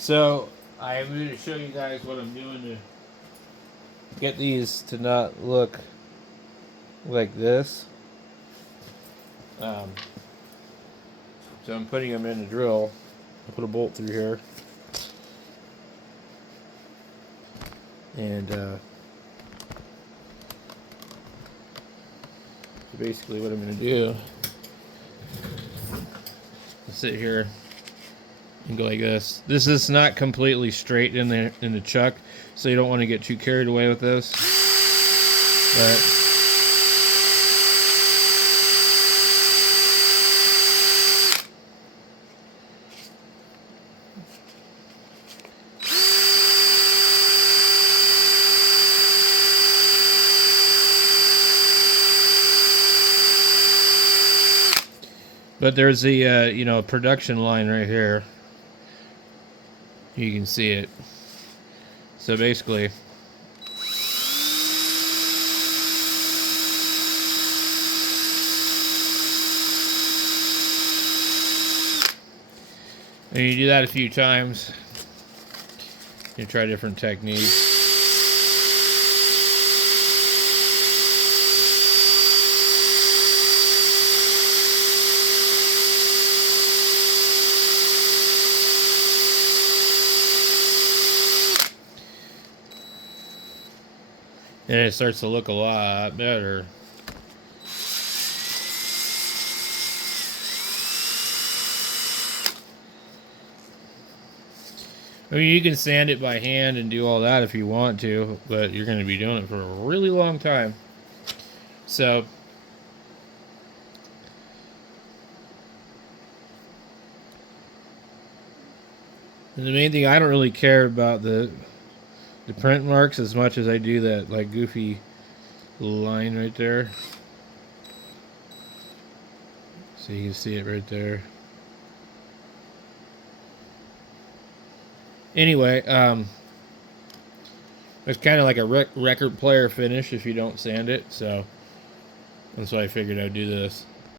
So I'm going to show you guys what I'm doing to get these to not look like this. So I'm putting them in a drill. I put a bolt through here. And basically what I'm going to do is sit here and go like this. This is not completely straight in the chuck, so you don't want to get too carried away with this. But there's the production line right here. You can see it. So basically, and you do that a few times. You try different techniques. And it starts to look a lot better. I mean, you can sand it by hand and do all that if you want to, but you're going to be doing it for a really long time. So, the main thing, I don't really care about the print marks as much as I do that like goofy line right there. So you can see it right there. Anyway, it's kind of like a record player finish if you don't sand it, so that's why I figured I'd do this.